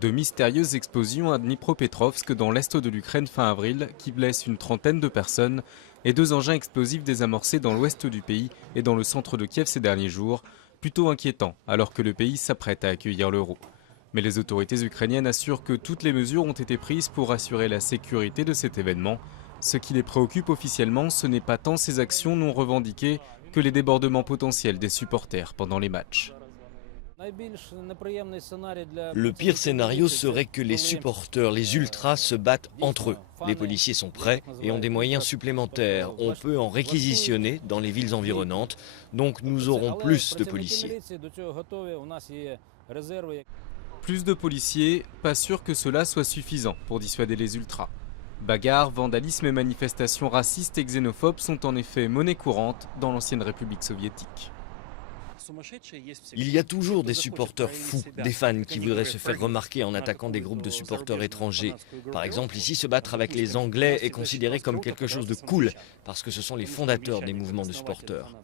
De mystérieuses explosions à Dnipropetrovsk dans l'est de l'Ukraine fin avril qui blessent une trentaine de personnes et deux engins explosifs désamorcés dans l'ouest du pays et dans le centre de Kiev ces derniers jours, plutôt inquiétant alors que le pays s'apprête à accueillir l'euro. Mais les autorités ukrainiennes assurent que toutes les mesures ont été prises pour assurer la sécurité de cet événement. Ce qui les préoccupe officiellement, ce n'est pas tant ces actions non revendiquées que les débordements potentiels des supporters pendant les matchs. Le pire scénario serait que les supporters, les ultras, se battent entre eux. Les policiers sont prêts et ont des moyens supplémentaires. On peut en réquisitionner dans les villes environnantes, donc nous aurons plus de policiers. Plus de policiers, pas sûr que cela soit suffisant pour dissuader les ultras. Bagarres, vandalisme et manifestations racistes et xénophobes sont en effet monnaie courante dans l'ancienne République soviétique. Il y a toujours des supporters fous, des fans qui voudraient se faire remarquer en attaquant des groupes de supporters étrangers. Par exemple, ici, se battre avec les Anglais est considéré comme quelque chose de cool, parce que ce sont les fondateurs des mouvements de supporters.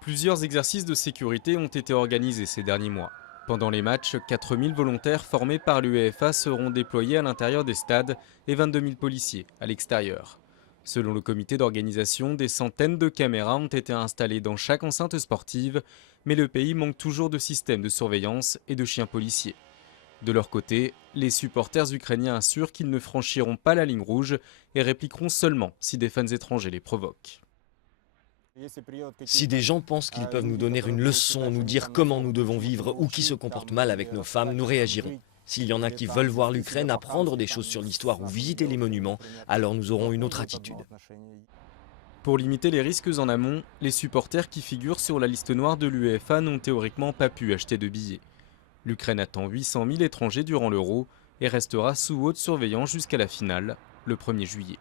Plusieurs exercices de sécurité ont été organisés ces derniers mois. Pendant les matchs, 4000 volontaires formés par l'UEFA seront déployés à l'intérieur des stades et 22 000 policiers à l'extérieur. Selon le comité d'organisation, des centaines de caméras ont été installées dans chaque enceinte sportive, mais le pays manque toujours de systèmes de surveillance et de chiens policiers. De leur côté, les supporters ukrainiens assurent qu'ils ne franchiront pas la ligne rouge et répliqueront seulement si des fans étrangers les provoquent. Si des gens pensent qu'ils peuvent nous donner une leçon, nous dire comment nous devons vivre ou qui se comporte mal avec nos femmes, nous réagirons. S'il y en a qui veulent voir l'Ukraine apprendre des choses sur l'histoire ou visiter les monuments, alors nous aurons une autre attitude. Pour limiter les risques en amont, les supporters qui figurent sur la liste noire de l'UEFA n'ont théoriquement pas pu acheter de billets. L'Ukraine attend 800 000 étrangers durant l'Euro et restera sous haute surveillance jusqu'à la finale, le 1er juillet.